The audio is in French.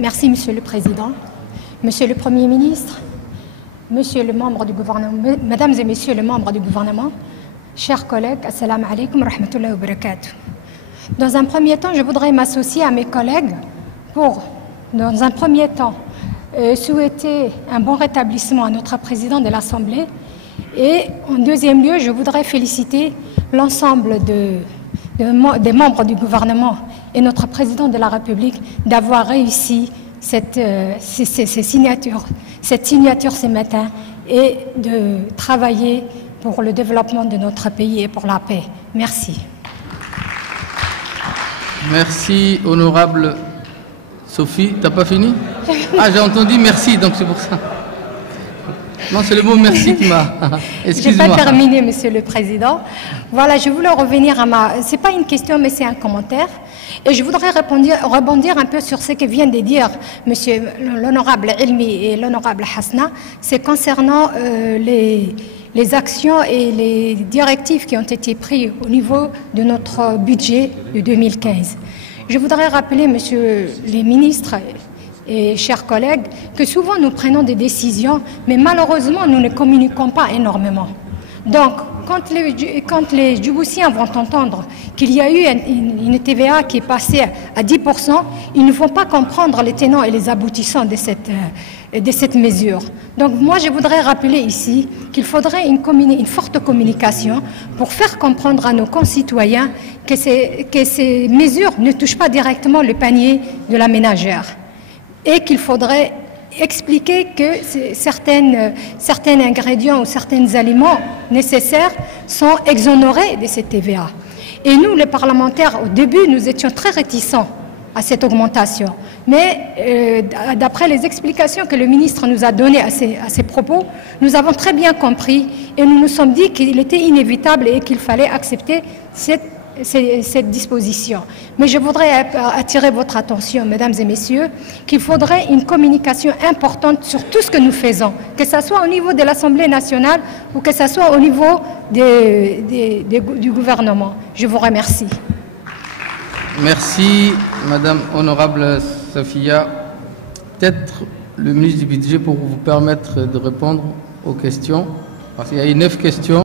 Merci, Monsieur le Président, Monsieur le Premier ministre, Monsieur le membre du gouvernement, Mesdames et Messieurs les membres du gouvernement, chers collègues, Assalamu alaikum wa rahmatullahi wa barakatuh. Dans un premier temps, je voudrais m'associer à mes collègues pour, dans un premier temps, souhaiter un bon rétablissement à notre président de l'Assemblée. Et en deuxième lieu, je voudrais féliciter l'ensemble des membres du gouvernement et notre président de la République d'avoir réussi cette signature ce matin et de travailler pour le développement de notre pays et pour la paix. Merci. Merci, honorable Sophie. T'as pas fini? Ah, j'ai entendu merci, donc c'est pour ça. Non, c'est le mot merci qui m'a... Excuse-moi. Je n'ai pas terminé, Monsieur le Président. Voilà, je voulais revenir à ma... Ce n'est pas une question, mais c'est un commentaire. Et je voudrais rebondir un peu sur ce que viennent de dire Monsieur l'honorable Ilmi et l'honorable Hasna. C'est concernant les actions et les directives qui ont été prises au niveau de notre budget de 2015. Je voudrais rappeler, Monsieur les ministres et chers collègues, que souvent nous prenons des décisions, mais malheureusement nous ne communiquons pas énormément. Donc, quand les Djiboutiens vont entendre qu'il y a eu une TVA qui est passée à 10%, ils ne vont pas comprendre les tenants et les aboutissants de cette mesure. Donc moi, je voudrais rappeler ici qu'il faudrait une forte communication pour faire comprendre à nos concitoyens que ces mesures ne touchent pas directement le panier de la ménagère et qu'il faudrait expliquer que certains ingrédients ou certains aliments nécessaires sont exonérés de cette TVA. Et nous, les parlementaires, au début, nous étions très réticents à cette augmentation. Mais d'après les explications que le ministre nous a données à ces propos, nous avons très bien compris et nous nous sommes dit qu'il était inévitable et qu'il fallait accepter cette disposition. Mais je voudrais attirer votre attention, mesdames et messieurs, qu'il faudrait une communication importante sur tout ce que nous faisons, que ce soit au niveau de l'Assemblée nationale ou que ce soit au niveau du gouvernement. Je vous remercie. Merci, Madame Honorable Safia. Peut-être le ministre du Budget pour vous permettre de répondre aux questions, parce qu'il y a eu 9 questions.